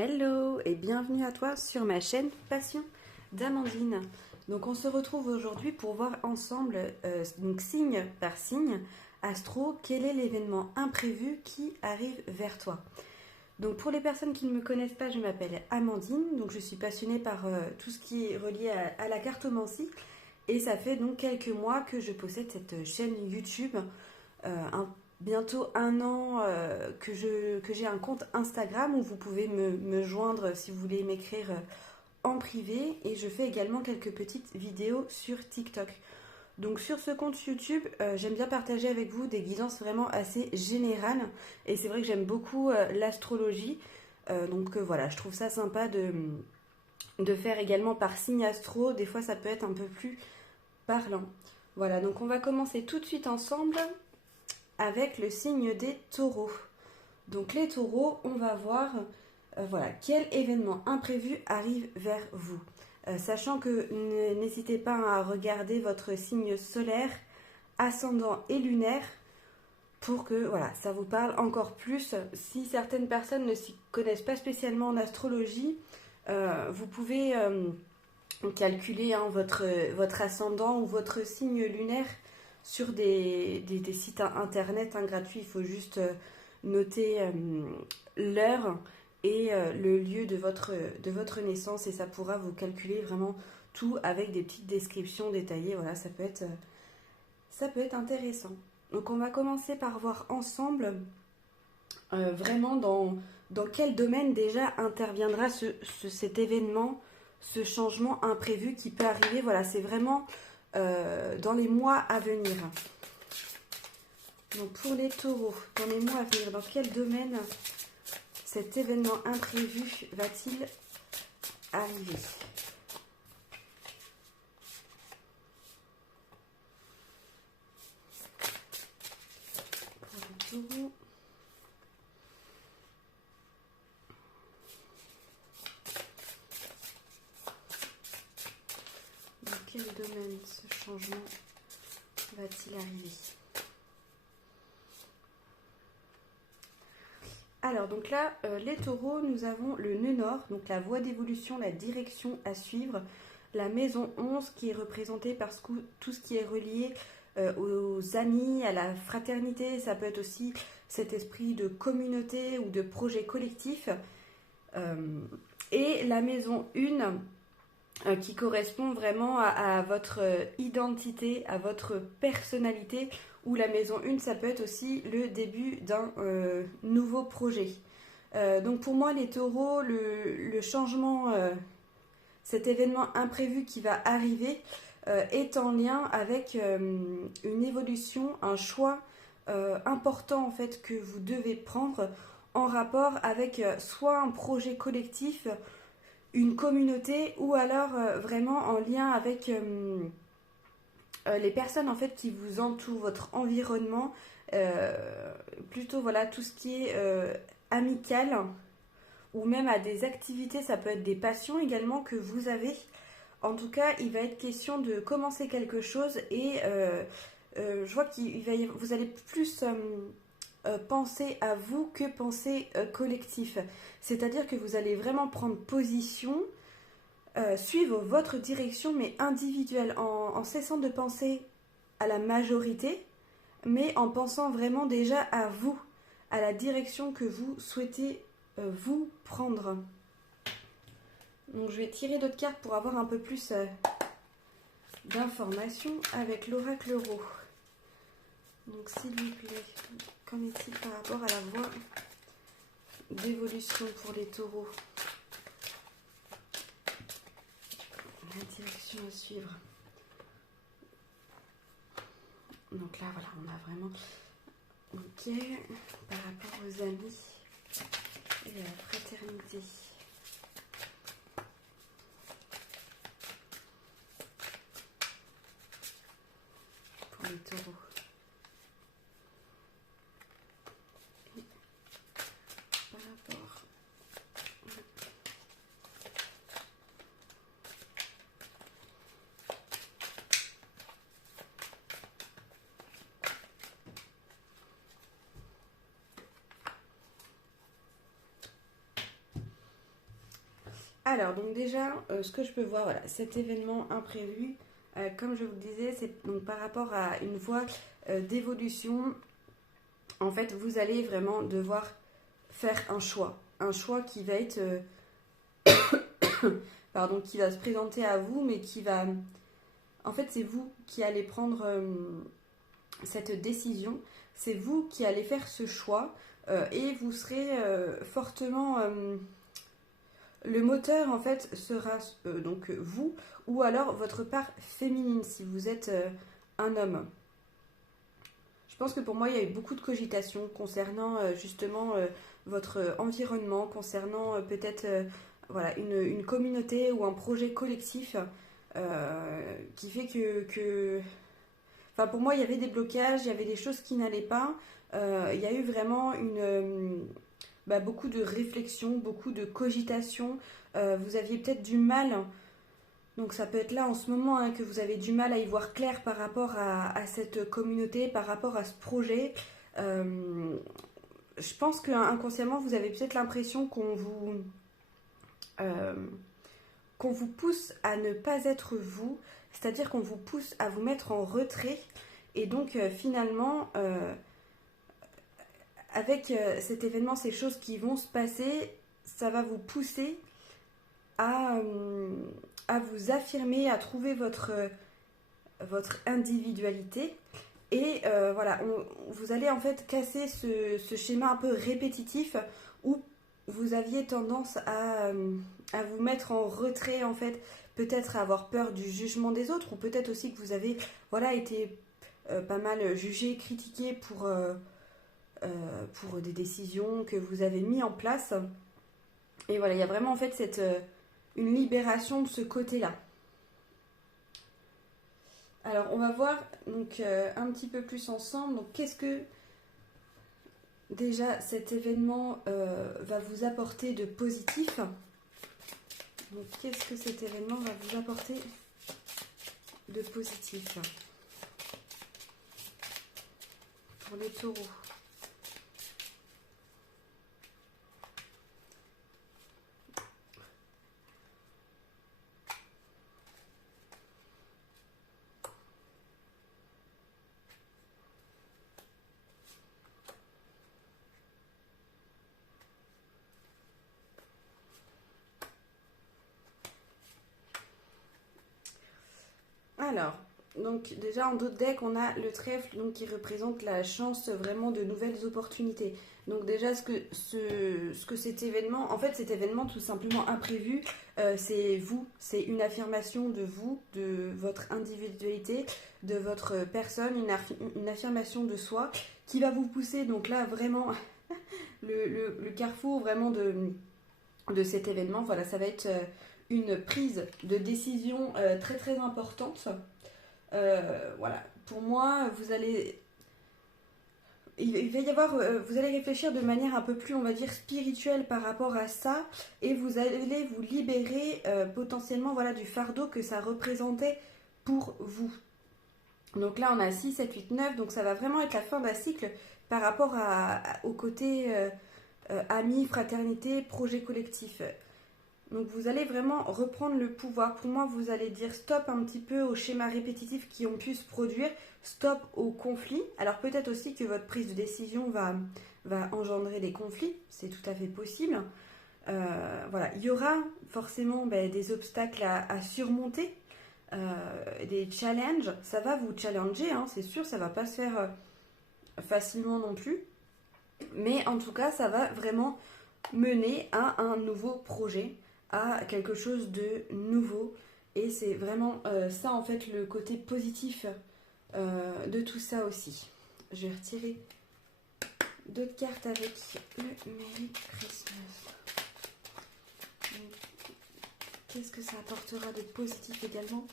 Hello et bienvenue à toi sur ma chaîne Passion d'Amandine. Donc on se retrouve aujourd'hui pour voir ensemble, donc signe par signe, astro, quel est l'événement imprévu qui arrive vers toi. Donc pour les personnes qui ne me connaissent pas, je m'appelle Amandine, donc je suis passionnée par tout ce qui est relié à la cartomancie et ça fait donc quelques mois que je possède cette chaîne YouTube, bientôt un an que j'ai un compte Instagram où vous pouvez me joindre si vous voulez m'écrire en privé, et je fais également quelques petites vidéos sur TikTok. Donc sur ce compte YouTube, j'aime bien partager avec vous des guidances vraiment assez générales, et c'est vrai que j'aime beaucoup l'astrologie, donc voilà, je trouve ça sympa de faire également par signe astro, des fois ça peut être un peu plus parlant. Voilà, donc on va commencer tout de suite ensemble avec le signe des taureaux. Donc les taureaux, on va voir voilà, quel événement imprévu arrive vers vous. Sachant que n'hésitez pas à regarder votre signe solaire, ascendant et lunaire pour que voilà, ça vous parle encore plus. Si certaines personnes ne s'y connaissent pas spécialement en astrologie, vous pouvez calculer votre ascendant ou votre signe lunaire sur des sites internet gratuits. Il faut juste noter l'heure et le lieu de votre naissance, et ça pourra vous calculer vraiment tout avec des petites descriptions détaillées. Voilà, ça peut être intéressant. Donc on va commencer par voir ensemble vraiment dans quel domaine déjà interviendra cet événement, ce changement imprévu qui peut arriver. Voilà, c'est vraiment dans les mois à venir. Donc pour les taureaux, dans les mois à venir, dans quel domaine cet événement imprévu va-t-il arriver? Pour les taureaux. Dans quel domaine ce changement va-t-il arriver? Alors donc là, les taureaux, nous avons le nœud nord, donc la voie d'évolution, la direction à suivre, la maison 11 qui est représentée par tout ce qui est relié aux amis, à la fraternité. Ça peut être aussi cet esprit de communauté ou de projet collectif. Et la maison 1 qui correspond vraiment à votre identité, à votre personnalité, ou la maison 1, ça peut être aussi le début d'un nouveau projet. Donc pour moi, les taureaux, le changement, cet événement imprévu qui va arriver, est en lien avec une évolution, un choix important en fait que vous devez prendre en rapport avec soit un projet collectif, une communauté, ou alors vraiment en lien avec les personnes en fait qui vous entourent, votre environnement, plutôt voilà tout ce qui est amical, ou même à des activités. Ça peut être des passions également que vous avez. En tout cas, il va être question de commencer quelque chose, et je vois vous allez plus penser à vous que penser collectif. C'est-à-dire que vous allez vraiment prendre position, suivre votre direction, mais individuelle, en cessant de penser à la majorité, mais en pensant vraiment déjà à vous, à la direction que vous souhaitez vous prendre. Donc je vais tirer d'autres cartes pour avoir un peu plus d'informations avec l'oracle Euro. Donc s'il vous plaît, qu'en est-il par rapport à la voie d'évolution pour les taureaux? La direction à suivre. Donc là, voilà, on a vraiment... Ok, par rapport aux amis et à la fraternité. Pour les taureaux. Et par rapport... Alors, donc déjà, ce que je peux voir, voilà, cet événement imprévu, comme je vous le disais, c'est donc par rapport à une voie d'évolution. En fait, vous allez vraiment devoir faire un choix qui va être, pardon, qui va se présenter à vous, mais qui va, en fait, c'est vous qui allez prendre cette décision, c'est vous qui allez faire ce choix et vous serez fortement le moteur en fait sera donc vous ou alors votre part féminine si vous êtes un homme. Je pense que pour moi il y a eu beaucoup de cogitations concernant justement votre environnement, concernant peut-être voilà, une communauté ou un projet collectif qui fait que... Enfin pour moi il y avait des blocages, il y avait des choses qui n'allaient pas. Il y a eu vraiment beaucoup de réflexion, beaucoup de cogitation. Vous aviez peut-être du mal, donc ça peut être là en ce moment que vous avez du mal à y voir clair par rapport à cette communauté, par rapport à ce projet. Je pense qu'inconsciemment, vous avez peut-être l'impression euh, qu'on vous pousse à ne pas être vous, c'est-à-dire qu'on vous pousse à vous mettre en retrait. Et donc finalement, avec cet événement, ces choses qui vont se passer, ça va vous pousser à, à vous affirmer, à trouver votre individualité. Et voilà, vous allez en fait casser ce schéma un peu répétitif où vous aviez tendance à vous mettre en retrait en fait, peut-être à avoir peur du jugement des autres, ou peut-être aussi que vous avez voilà, été pas mal jugé, critiqué pour des décisions que vous avez mis en place. Et voilà, il y a vraiment en fait une libération de ce côté-là. Alors, on va voir donc un petit peu plus ensemble. Donc, qu'est-ce que déjà cet événement va vous apporter de positif? Donc, qu'est-ce que cet événement va vous apporter de positif pour les taureaux? Alors, donc déjà en d'autres decks, on a le trèfle donc, qui représente la chance vraiment de nouvelles opportunités. Donc déjà, ce que cet événement, en fait cet événement tout simplement imprévu, c'est vous, c'est une affirmation de vous, de votre individualité, de votre personne, une affirmation de soi qui va vous pousser donc là vraiment le carrefour vraiment de cet événement. Voilà, ça va être une prise de décision très très importante. Voilà, pour moi, il va y avoir, vous allez réfléchir de manière un peu plus, on va dire, spirituelle par rapport à ça, et vous allez vous libérer potentiellement, voilà, du fardeau que ça représentait pour vous. Donc là, on a 6, 7, 8, 9, donc ça va vraiment être la fin d'un cycle par rapport au côté amis, fraternité, projet collectif. Donc vous allez vraiment reprendre le pouvoir. Pour moi, vous allez dire stop un petit peu aux schémas répétitifs qui ont pu se produire, stop aux conflits. Alors peut-être aussi que votre prise de décision va engendrer des conflits, c'est tout à fait possible. Voilà, il y aura forcément des obstacles à surmonter, des challenges. Ça va vous challenger, hein, c'est sûr, ça va pas se faire facilement non plus. Mais en tout cas, ça va vraiment mener à un nouveau projet, à quelque chose de nouveau. Et c'est vraiment ça, en fait, le côté positif de tout ça aussi. Je vais retirer d'autres cartes avec le Merry Christmas. Qu'est-ce que ça apportera de positif également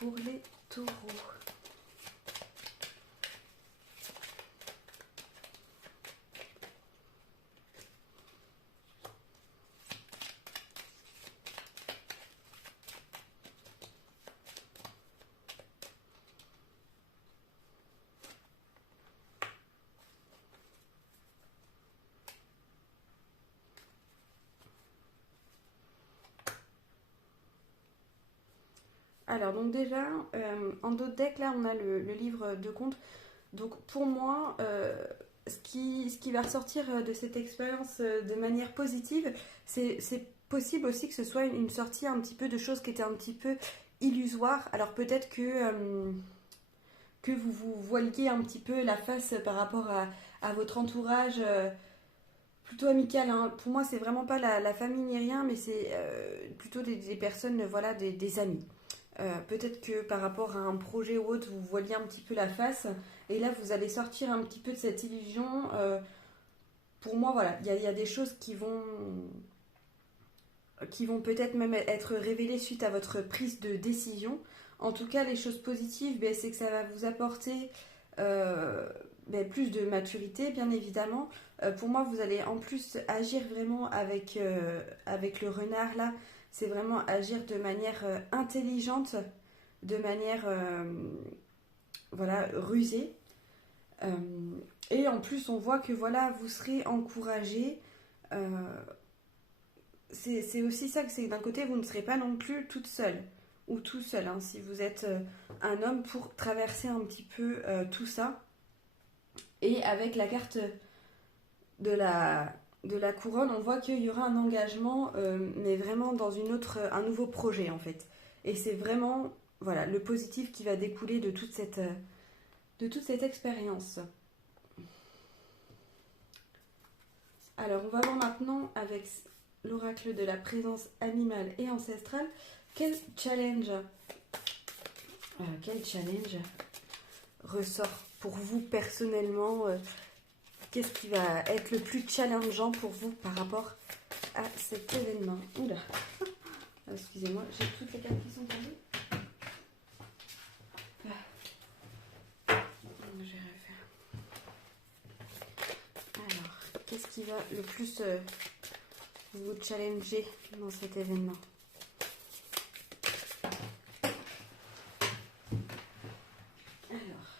pour les taureaux? Alors, donc déjà, en d'autres decks, là, on a le livre de comptes. Donc, pour moi, ce qui va ressortir de cette expérience de manière positive, c'est possible aussi que ce soit une sortie un petit peu de choses qui étaient un petit peu illusoires. Alors, peut-être que vous vous voiliez un petit peu la face par rapport à votre entourage plutôt amical, hein. Pour moi, c'est vraiment pas la famille ni rien, mais c'est plutôt des personnes, voilà, des amis. Peut-être que par rapport à un projet ou autre, vous voiliez un petit peu la face, et là, vous allez sortir un petit peu de cette illusion. Pour moi, voilà, il y a des choses qui vont peut-être même être révélées suite à votre prise de décision. En tout cas, les choses positives, ben, c'est que ça va vous apporter ben, plus de maturité, bien évidemment. Pour moi, vous allez en plus agir vraiment avec le renard là. C'est vraiment agir de manière intelligente, de manière voilà, rusée. Euh, et en plus, on voit que voilà, vous serez encouragé. Euh, c'est aussi ça que c'est que d'un côté, vous ne serez pas non plus toute seule ou tout seul, hein, si vous êtes un homme pour traverser un petit peu tout ça. Et avec la carte de la couronne, on voit qu'il y aura un engagement, mais vraiment dans un nouveau projet en fait. Et c'est vraiment voilà, le positif qui va découler de toute cette expérience. Alors, on va voir maintenant avec l'oracle de la présence animale et ancestrale quel challenge ressort pour vous personnellement. Qu'est-ce qui va être le plus challengeant pour vous par rapport à cet événement? Oula, excusez-moi, j'ai toutes les cartes qui sont tombées. Je vais refaire. Alors, qu'est-ce qui va le plus vous challenger dans cet événement? Alors,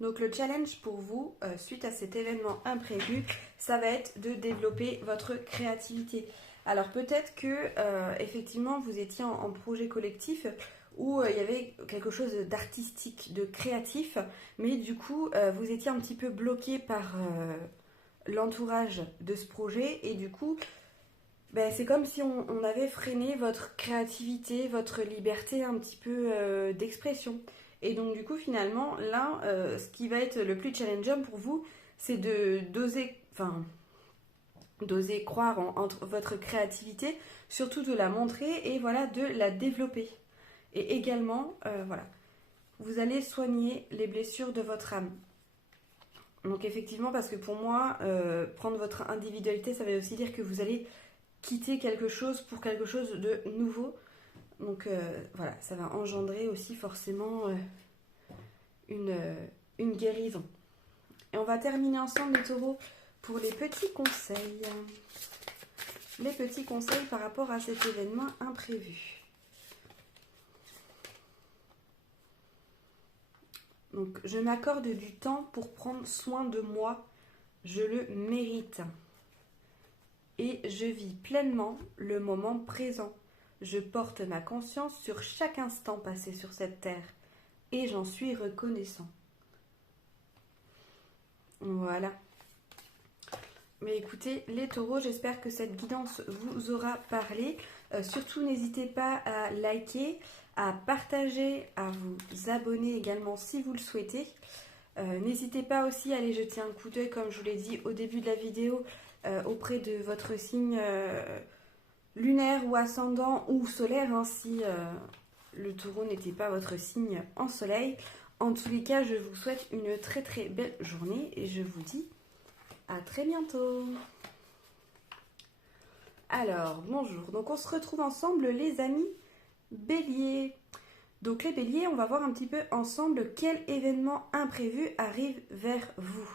donc le challenge pour vous, suite à cet événement imprévu, ça va être de développer votre créativité. Alors peut-être que effectivement vous étiez en projet collectif où il y avait quelque chose d'artistique, de créatif, mais du coup vous étiez un petit peu bloqué par l'entourage de ce projet et du coup ben, c'est comme si on avait freiné votre créativité, votre liberté un petit peu d'expression. Et donc du coup finalement là, ce qui va être le plus challengeant pour vous, c'est d'oser croire en votre créativité, surtout de la montrer et voilà de la développer. Et également, voilà, vous allez soigner les blessures de votre âme. Donc effectivement, parce que pour moi, prendre votre individualité, ça veut aussi dire que vous allez quitter quelque chose pour quelque chose de nouveau. Donc voilà, ça va engendrer aussi forcément une guérison. Et on va terminer ensemble les taureaux pour les petits conseils. Les petits conseils par rapport à cet événement imprévu. Donc, je m'accorde du temps pour prendre soin de moi. Je le mérite. Et je vis pleinement le moment présent. Je porte ma conscience sur chaque instant passé sur cette terre. Et j'en suis reconnaissant. Voilà. Mais écoutez, les taureaux, j'espère que cette guidance vous aura parlé. Surtout, n'hésitez pas à liker, à partager, à vous abonner également si vous le souhaitez. N'hésitez pas aussi à aller jeter un coup d'œil, comme je vous l'ai dit au début de la vidéo, auprès de votre signe lunaire ou ascendant ou solaire, hein, si le taureau n'était pas votre signe en soleil. En tous les cas, je vous souhaite une très très belle journée et je vous dis à très bientôt. Alors, bonjour. Donc, on se retrouve ensemble, les amis béliers. Donc, les béliers, on va voir un petit peu ensemble quel événement imprévu arrive vers vous.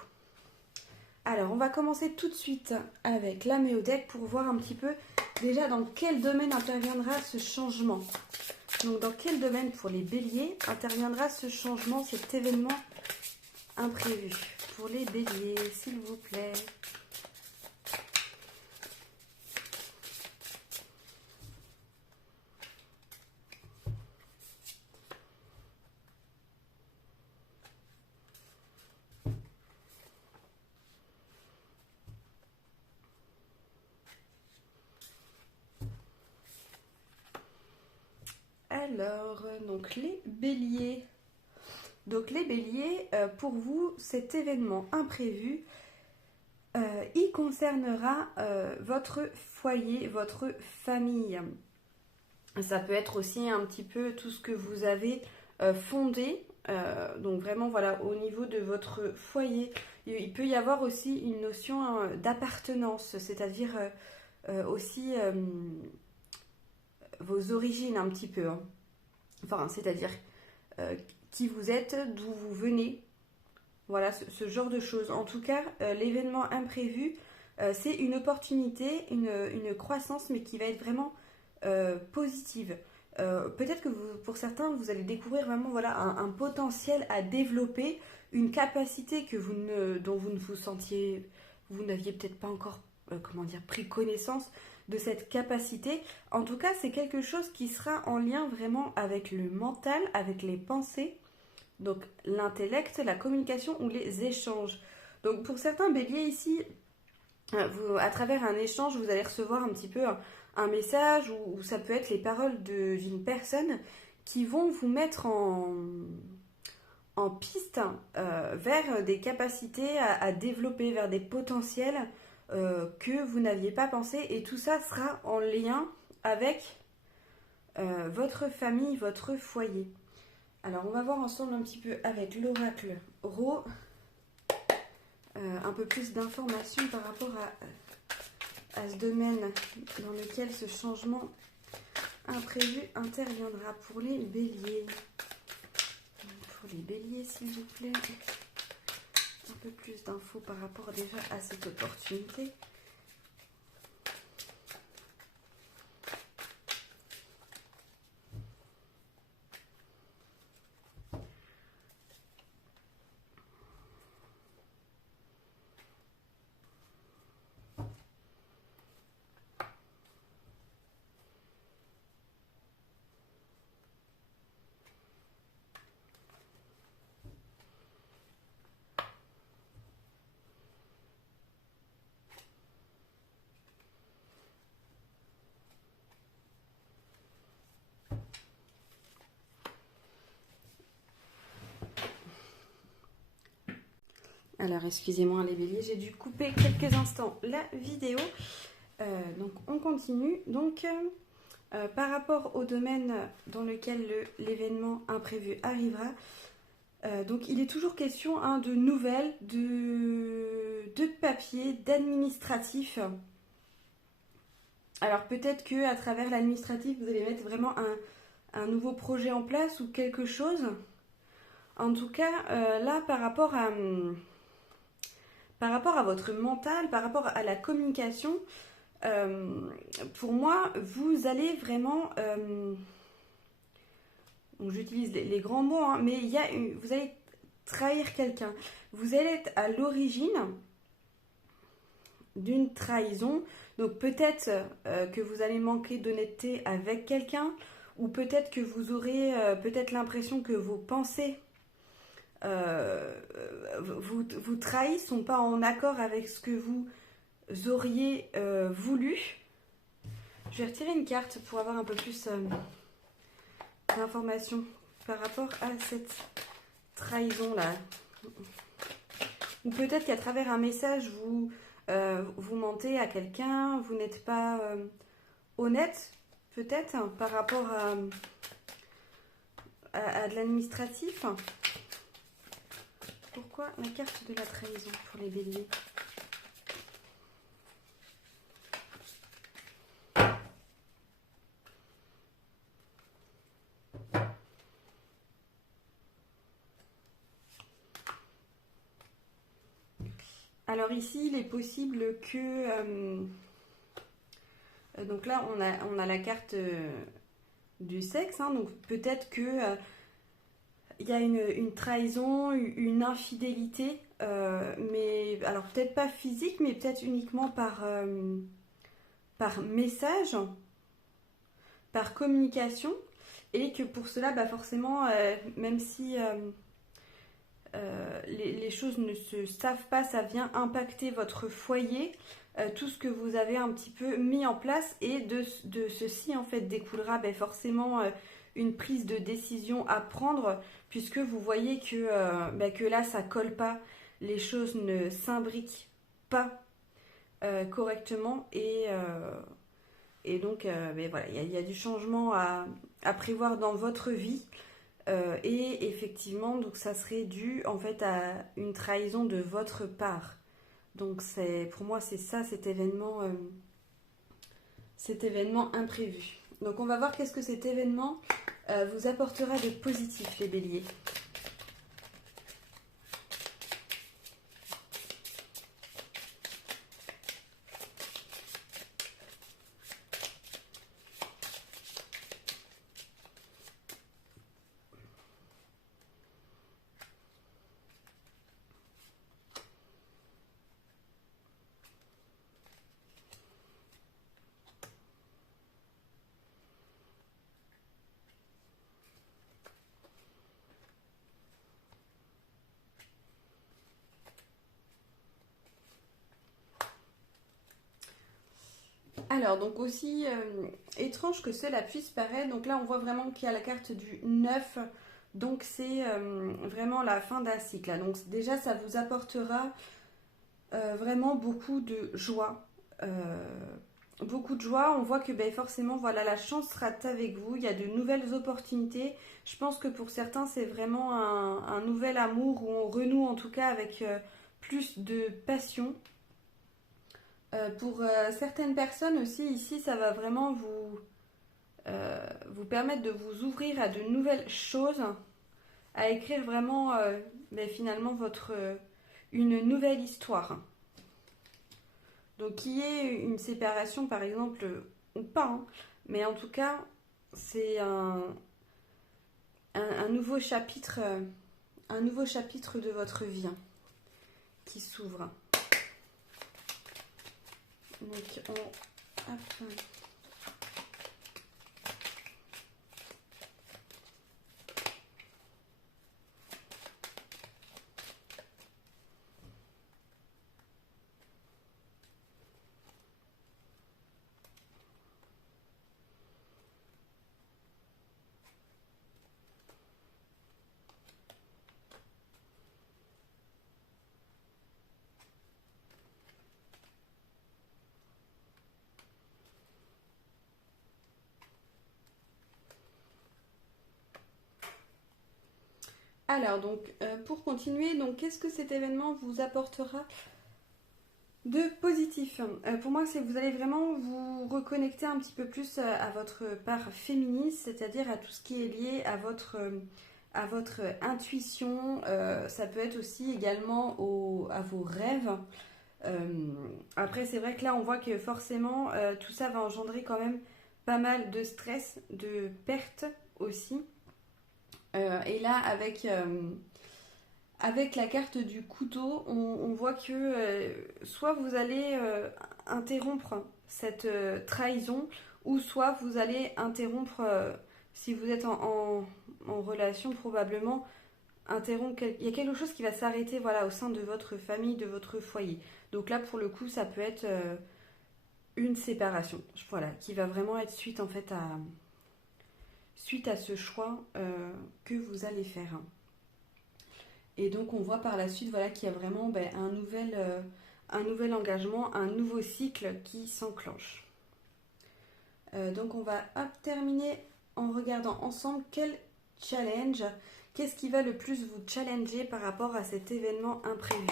Alors, on va commencer tout de suite avec la méodec pour voir un petit peu déjà dans quel domaine interviendra ce changement. Donc, dans quel domaine pour les béliers interviendra ce changement, cet événement imprévu? Pour les béliers, s'il vous plaît. Alors, donc les béliers. Donc les béliers, pour vous, cet événement imprévu, il concernera votre foyer, votre famille. Ça peut être aussi un petit peu tout ce que vous avez fondé. Donc vraiment, voilà, au niveau de votre foyer, il peut y avoir aussi une notion d'appartenance, c'est-à-dire aussi vos origines un petit peu. Hein. Enfin, c'est-à-dire qui vous êtes, d'où vous venez. Voilà, ce genre de choses. En tout cas, l'événement imprévu, c'est une opportunité, une croissance, mais qui va être vraiment positive. Peut-être que pour certains, vous allez découvrir vraiment voilà, un potentiel à développer, une capacité dont vous ne vous sentiez, vous n'aviez peut-être pas encore pris connaissance de cette capacité. En tout cas, c'est quelque chose qui sera en lien vraiment avec le mental, avec les pensées, donc l'intellect, la communication ou les échanges. Donc pour certains béliers ici, à travers un échange, vous allez recevoir un petit peu un message ou ça peut être les paroles d'une personne qui vont vous mettre en piste vers des capacités à développer, vers des potentiels que vous n'aviez pas pensé. Et tout ça sera en lien avec votre famille, votre foyer. Alors on va voir ensemble un petit peu avec l'oracle Ro un peu plus d'informations par rapport à ce domaine dans lequel ce changement imprévu interviendra pour les béliers. Pour les béliers, s'il vous plaît, un peu plus d'infos par rapport déjà à cette opportunité. Alors, excusez-moi les béliers, j'ai dû couper quelques instants la vidéo. Donc, on continue. Donc, par rapport au domaine dans lequel l'événement imprévu arrivera, donc il est toujours question de nouvelles, de papier, d'administratif. Alors, peut-être qu'à travers l'administratif, vous allez mettre vraiment un nouveau projet en place ou quelque chose. En tout cas, là, par rapport à votre mental, par rapport à la communication, pour moi, vous allez vraiment... donc j'utilise les grands mots, hein, mais vous allez trahir quelqu'un. Vous allez être à l'origine d'une trahison. Donc peut-être que vous allez manquer d'honnêteté avec quelqu'un, ou peut-être que vous aurez peut-être l'impression que vos pensées vous trahissent, sont pas en accord avec ce que vous auriez voulu. Je vais retirer une carte pour avoir un peu plus d'informations par rapport à cette trahison-là. Ou peut-être qu'à travers un message, vous mentez à quelqu'un, vous n'êtes pas honnête, peut-être, par rapport à de l'administratif. Pourquoi la carte de la trahison pour les béliers ? Alors ici, il est possible que... donc là, on a la carte du sexe. Hein, donc peut-être que il y a une trahison, une infidélité. Mais alors peut-être pas physique, mais peut-être uniquement par message, par communication. Et que pour cela, forcément, même si... les choses ne se savent pas, ça vient impacter votre foyer, tout ce que vous avez un petit peu mis en place, et de ceci en fait découlera forcément une prise de décision à prendre, puisque vous voyez que là, ça colle pas, les choses ne s'imbriquent pas correctement, et donc mais voilà, il y a du changement à prévoir dans votre vie. Et effectivement, donc ça serait dû en fait à une trahison de votre part. Donc pour moi c'est ça cet événement imprévu. Donc on va voir qu'est-ce que cet événement vous apportera de positif, les béliers. Alors, donc aussi étrange que cela puisse paraître, donc là on voit vraiment qu'il y a la carte du 9, donc c'est vraiment la fin d'un cycle. Là. Donc déjà ça vous apportera vraiment beaucoup de joie. Beaucoup de joie, on voit que ben, forcément voilà, la chance sera avec vous, il y a de nouvelles opportunités. Je pense que pour certains c'est vraiment un nouvel amour où on renoue en tout cas avec plus de passion. Pour certaines personnes aussi, ici, ça va vraiment vous permettre de vous ouvrir à de nouvelles choses, à écrire vraiment, ben, finalement, une nouvelle histoire. Donc, qu'il y ait une séparation, par exemple, ou pas, hein, mais en tout cas, c'est un nouveau chapitre, de votre vie hein, qui s'ouvre. Donc, hop. Alors, donc, pour continuer, donc, qu'est-ce que cet événement vous apportera de positif? Pour moi, c'est que vous allez vraiment vous reconnecter un petit peu plus à votre part féministe, c'est-à-dire à tout ce qui est lié à votre intuition. Ça peut être aussi également à vos rêves. Après, c'est vrai que là, on voit que forcément, tout ça va engendrer quand même pas mal de stress, de perte aussi. Et là, avec la carte du couteau, on voit que soit vous allez interrompre cette trahison, ou soit vous allez interrompre, si vous êtes en relation probablement, il y a quelque chose qui va s'arrêter voilà, au sein de votre famille, de votre foyer. Donc là, pour le coup, ça peut être une séparation, voilà, qui va vraiment être suite en fait suite à ce choix que vous allez faire. Et donc on voit par la suite voilà, qu'il y a vraiment ben, un nouvel engagement, un nouveau cycle qui s'enclenche. Donc on va terminer en regardant ensemble quel challenge, qu'est-ce qui va le plus vous challenger par rapport à cet événement imprévu.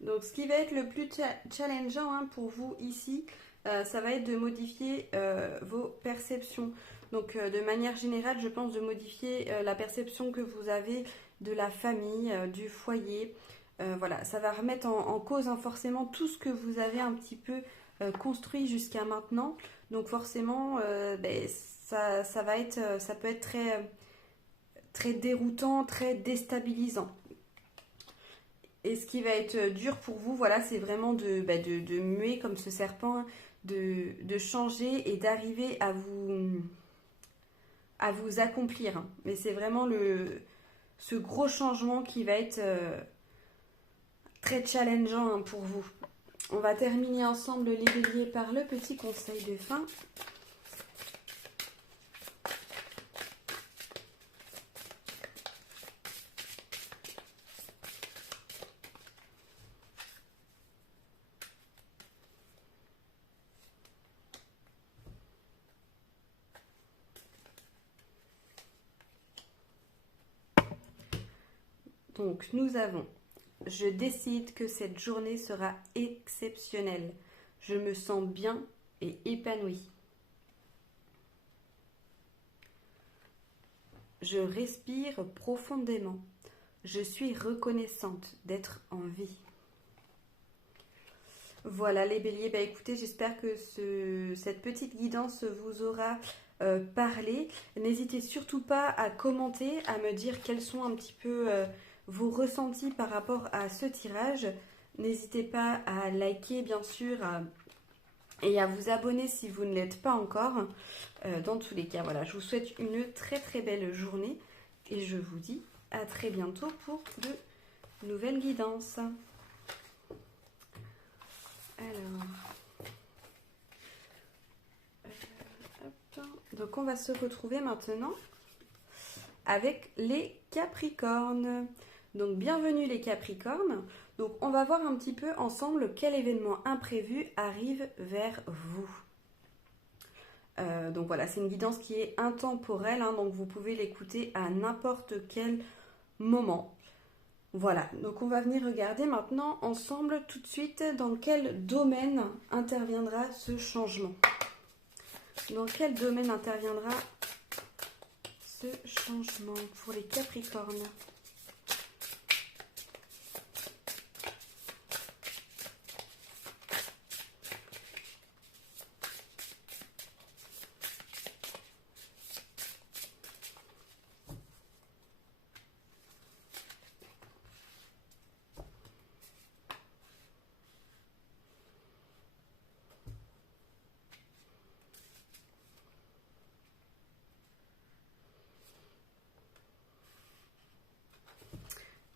Donc ce qui va être le plus challengeant hein, pour vous ici, ça va être de modifier vos perceptions. Donc de manière générale, je pense de modifier la perception que vous avez de la famille, du foyer. Voilà, ça va remettre en cause hein, forcément tout ce que vous avez un petit peu construit jusqu'à maintenant. Donc forcément, ben, ça peut être très déroutant, très déstabilisant. Et ce qui va être dur pour vous, voilà, c'est vraiment de muer comme ce serpent, de changer et d'arriver à vous accomplir. Mais c'est vraiment ce gros changement qui va être très challengeant pour vous. On va terminer ensemble les béliers par le petit conseil de fin. Donc nous avons: je décide que cette journée sera exceptionnelle. Je me sens bien et épanouie. Je respire profondément. Je suis reconnaissante d'être en vie. Voilà les béliers, écoutez, j'espère que cette petite guidance vous aura parlé. N'hésitez surtout pas à commenter, à me dire quels sont un petit peu vos ressentis par rapport à ce tirage. N'hésitez pas à liker bien sûr et à vous abonner si vous ne l'êtes pas encore. Dans tous les cas, voilà, je vous souhaite une très très belle journée et je vous dis à très bientôt pour de nouvelles guidances. Alors, donc on va se retrouver maintenant avec les Capricornes. Donc bienvenue les Capricornes. Donc on va voir un petit peu ensemble quel événement imprévu arrive vers vous. Donc voilà, c'est une guidance qui est intemporelle, donc vous pouvez l'écouter à n'importe quel moment. Voilà, donc on va venir regarder maintenant ensemble tout de suite dans quel domaine interviendra ce changement. Dans quel domaine interviendra ce changement pour les Capricornes?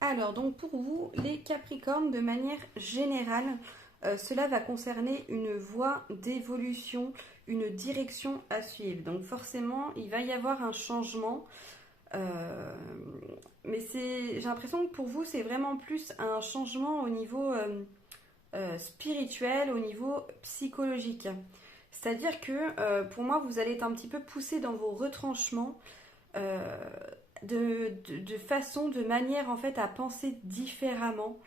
Alors, donc pour vous, les Capricornes, de manière générale, cela va concerner une voie d'évolution, une direction à suivre. Donc forcément, il va y avoir un changement. Mais j'ai l'impression que pour vous, c'est vraiment plus un changement au niveau spirituel, au niveau psychologique. C'est-à-dire que pour moi, vous allez être un petit peu poussé dans vos retranchements. De façon, de manière en fait à penser différemment,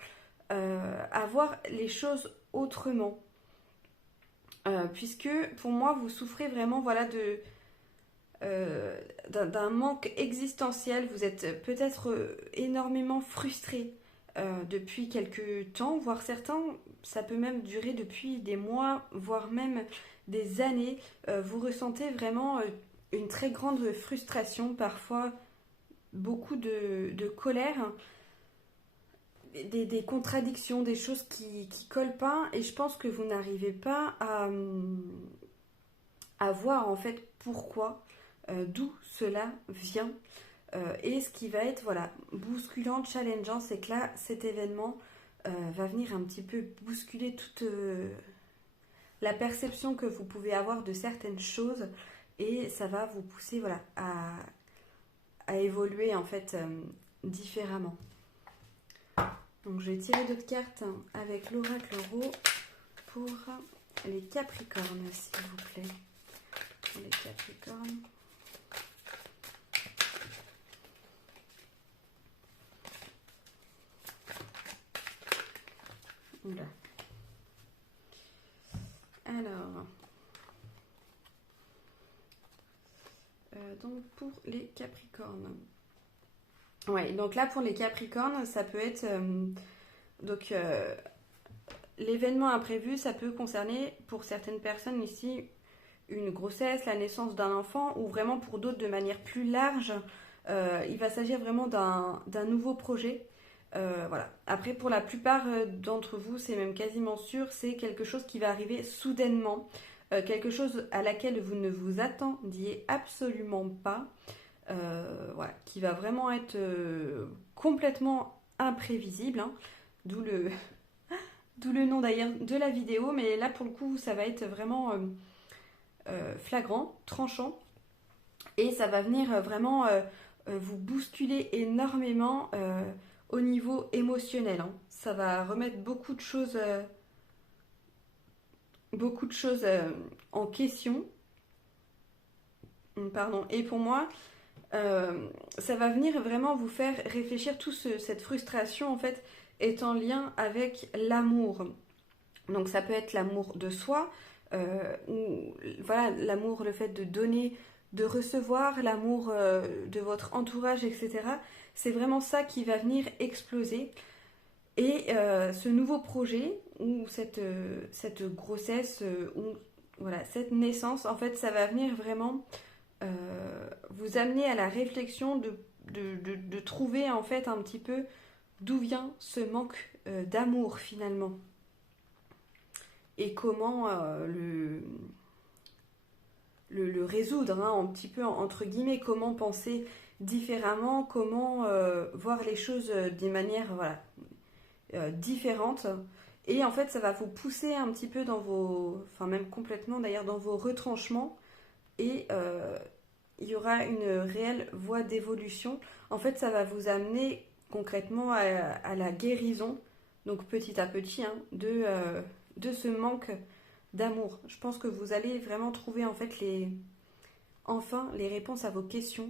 à voir les choses autrement. Puisque pour moi vous souffrez vraiment voilà d'un manque existentiel, vous êtes peut-être énormément frustré depuis quelques temps, voire certains, ça peut même durer depuis des mois, voire même des années. Vous ressentez vraiment une très grande frustration, parfois beaucoup de colère, des contradictions, des choses qui collent pas, et je pense que vous n'arrivez pas à voir en fait pourquoi, d'où cela vient. Et ce qui va être voilà, bousculant, challengeant, c'est que là, cet événement va venir un petit peu bousculer toute la perception que vous pouvez avoir de certaines choses, et ça va vous pousser voilà, à évoluer en fait différemment. Donc je vais tirer d'autres cartes avec l'oracle Rho pour les Capricornes, s'il vous plaît. Pour les Capricornes. Oula. Alors, donc pour les Capricornes. Ouais, donc là pour les Capricornes, ça peut être l'événement imprévu, ça peut concerner pour certaines personnes ici une grossesse, la naissance d'un enfant, ou vraiment pour d'autres de manière plus large, il va s'agir vraiment d'un nouveau projet. Voilà. Après, pour la plupart d'entre vous, c'est même quasiment sûr, c'est quelque chose qui va arriver soudainement, quelque chose à laquelle vous ne vous attendiez absolument pas, voilà, qui va vraiment être complètement imprévisible, hein, d'où le, d'où le nom d'ailleurs de la vidéo, mais là pour le coup, ça va être vraiment flagrant, tranchant, et ça va venir vraiment vous bousculer énormément au niveau émotionnel, hein. Ça va remettre beaucoup de choses en question. Pardon. Et pour moi, ça va venir vraiment vous faire réfléchir. Cette frustration, en fait, est en lien avec l'amour. Donc ça peut être l'amour de soi, ou voilà, l'amour, le fait de donner, de recevoir, l'amour de votre entourage, etc. C'est vraiment ça qui va venir exploser. Et ce nouveau projet, ou cette grossesse, ou voilà, cette naissance, en fait, ça va venir vraiment vous amener à la réflexion de trouver en fait un petit peu d'où vient ce manque d'amour finalement. Et comment le résoudre, hein, un petit peu entre guillemets, comment penser différemment, comment voir les choses d'une manière voilà, différente. Et en fait, ça va vous pousser un petit peu dans vos, enfin même complètement d'ailleurs, dans vos retranchements. Et il y aura une réelle voie d'évolution. En fait, ça va vous amener concrètement à la guérison, donc petit à petit, hein, de ce manque d'amour. Je pense que vous allez vraiment trouver en fait enfin les réponses à vos questions,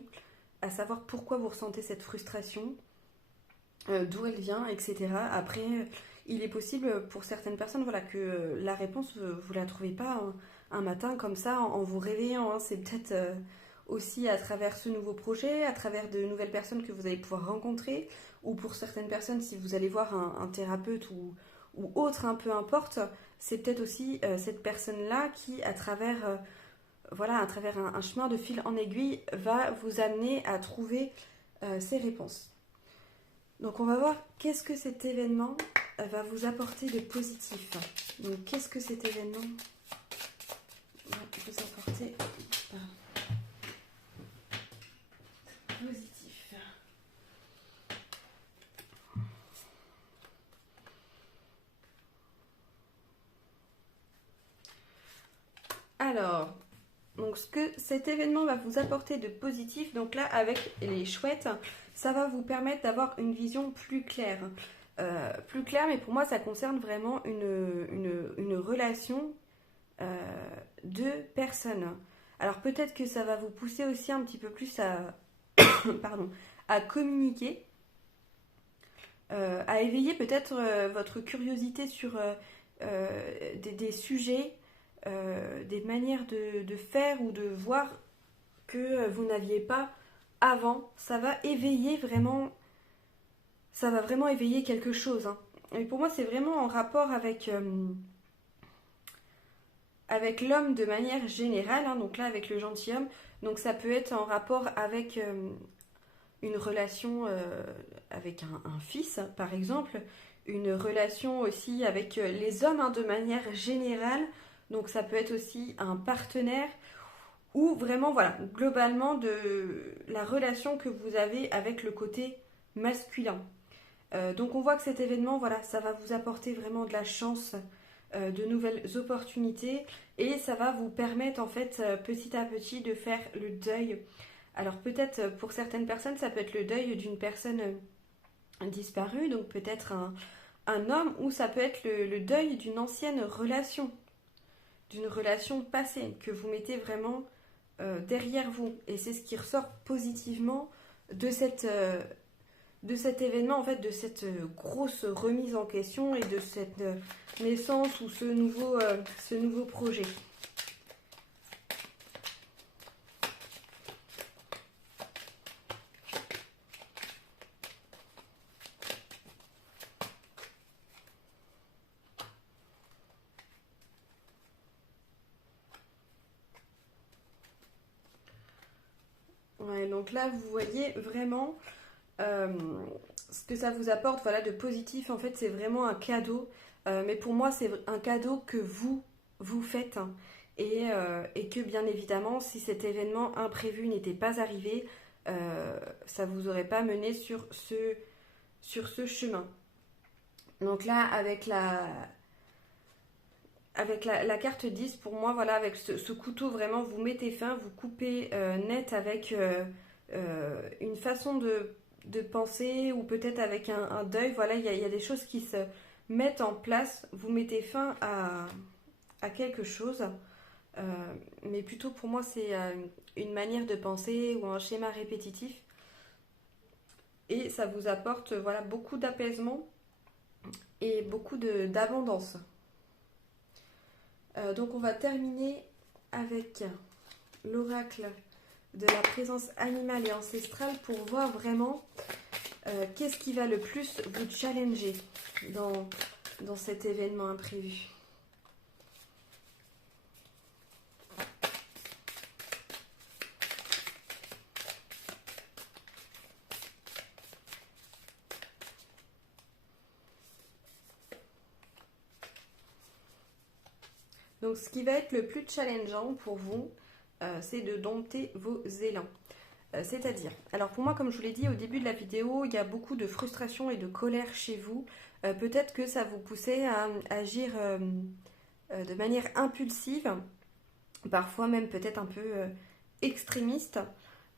à savoir pourquoi vous ressentez cette frustration, d'où elle vient, etc. Après, il est possible pour certaines personnes voilà, que la réponse, vous ne la trouvez pas un matin comme ça en vous réveillant, hein. C'est peut-être aussi à travers ce nouveau projet, à travers de nouvelles personnes que vous allez pouvoir rencontrer, ou pour certaines personnes, si vous allez voir un thérapeute ou autre, hein, peu importe, c'est peut-être aussi cette personne-là qui, voilà, à travers un chemin de fil en aiguille, va vous amener à trouver ces réponses. Donc on va voir qu'est-ce que cet événement va vous apporter de positif. Donc qu'est-ce que cet événement va vous apporter positif. Alors, donc ce que cet événement va vous apporter de positif, donc là avec les chouettes, ça va vous permettre d'avoir une vision plus claire. Plus claire, mais pour moi ça concerne vraiment une relation de personnes. Alors peut-être que ça va vous pousser aussi un petit peu plus pardon, à communiquer, à éveiller peut-être votre curiosité sur des sujets, des manières de faire ou de voir que vous n'aviez pas avant. Ça va vraiment éveiller quelque chose, hein. Et pour moi, c'est vraiment en rapport avec l'homme de manière générale, hein, donc là avec le gentilhomme. Donc ça peut être en rapport avec une relation avec un fils, par exemple, une relation aussi avec les hommes, hein, de manière générale. Donc ça peut être aussi un partenaire ou vraiment, voilà, globalement de la relation que vous avez avec le côté masculin. Donc on voit que cet événement, voilà, ça va vous apporter vraiment de la chance, de nouvelles opportunités et ça va vous permettre en fait petit à petit de faire le deuil. Alors peut-être pour certaines personnes, ça peut être le deuil d'une personne disparue, donc peut-être un homme, ou ça peut être le deuil d'une ancienne relation, d'une relation passée que vous mettez vraiment derrière vous. Et c'est ce qui ressort positivement de cet événement, en fait, de cette grosse remise en question et de cette naissance ou ce nouveau projet. Ouais, donc là, vous voyez vraiment euh, ce que ça vous apporte, voilà, de positif. En fait, c'est vraiment un cadeau. Mais pour moi, c'est un cadeau que vous faites. Hein. Et que bien évidemment, si cet événement imprévu n'était pas arrivé, ça vous aurait pas mené sur ce chemin. Donc là, avec la carte 10, pour moi, voilà, avec ce couteau, vraiment, vous mettez fin, vous coupez net avec une façon de penser ou peut-être avec un deuil. Voilà, il y a des choses qui se mettent en place. Vous mettez fin à quelque chose. Euh, mais plutôt pour moi, c'est une manière de penser ou un schéma répétitif. Et ça vous apporte voilà, beaucoup d'apaisement et beaucoup d'abondance. Donc on va terminer avec l'oracle de la présence animale et ancestrale pour voir vraiment qu'est-ce qui va le plus vous challenger dans cet événement imprévu. Donc ce qui va être le plus challengeant pour vous, c'est de dompter vos élans. C'est-à-dire, alors pour moi, comme je vous l'ai dit au début de la vidéo, il y a beaucoup de frustration et de colère chez vous. Peut-être que ça vous poussait à agir de manière impulsive, parfois même peut-être un peu extrémiste,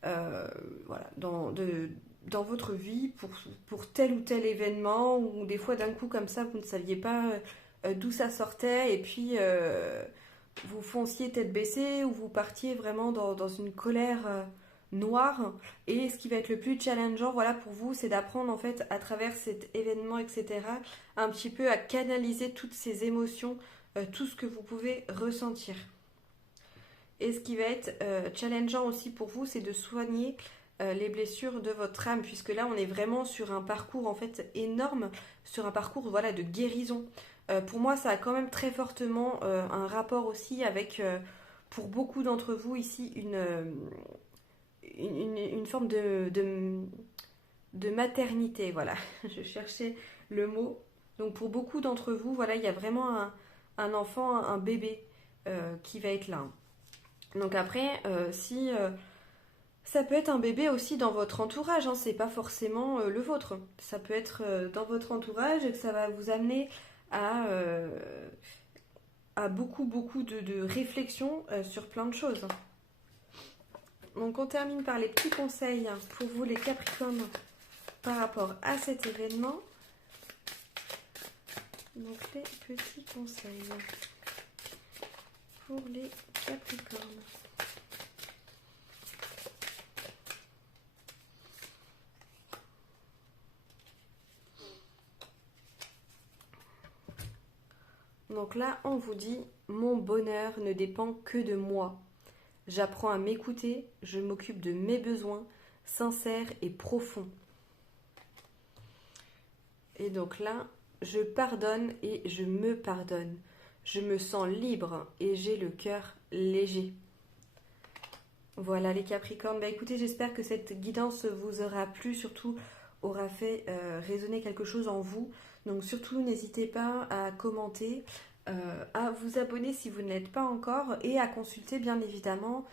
voilà, dans votre vie pour tel ou tel événement, ou des fois d'un coup comme ça, vous ne saviez pas d'où ça sortait, et puis vous fonciez tête baissée, ou vous partiez vraiment dans une colère noire. Et ce qui va être le plus challengeant, voilà, pour vous, c'est d'apprendre en fait à travers cet événement, etc., un petit peu à canaliser toutes ces émotions, tout ce que vous pouvez ressentir. Et ce qui va être challengeant aussi pour vous, c'est de soigner les blessures de votre âme, puisque là, on est vraiment sur un parcours en fait énorme, sur un parcours voilà de guérison. Pour moi, ça a quand même très fortement un rapport aussi avec, pour beaucoup d'entre vous ici, une forme de maternité. Voilà, je cherchais le mot. Donc pour beaucoup d'entre vous, voilà, il y a vraiment un enfant, un bébé qui va être là. Donc après, si ça peut être un bébé aussi dans votre entourage, hein, c'est pas forcément le vôtre. Ça peut être dans votre entourage et que ça va vous amener à, à beaucoup de réflexions sur plein de choses. Donc on termine par les petits conseils pour vous les Capricornes par rapport à cet événement. Donc les petits conseils pour les Capricornes. Donc là, on vous dit, mon bonheur ne dépend que de moi. J'apprends à m'écouter, je m'occupe de mes besoins, sincères et profonds. Et donc là, je pardonne et je me pardonne. Je me sens libre et j'ai le cœur léger. Voilà les Capricornes. Bah écoutez, j'espère que cette guidance vous aura plu, surtout aura fait résonner quelque chose en vous. Donc surtout, n'hésitez pas à commenter, à vous abonner si vous ne l'êtes pas encore et à consulter bien évidemment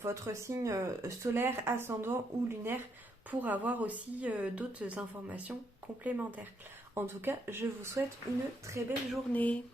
votre signe solaire, ascendant ou lunaire pour avoir aussi d'autres informations complémentaires. En tout cas, je vous souhaite une très belle journée.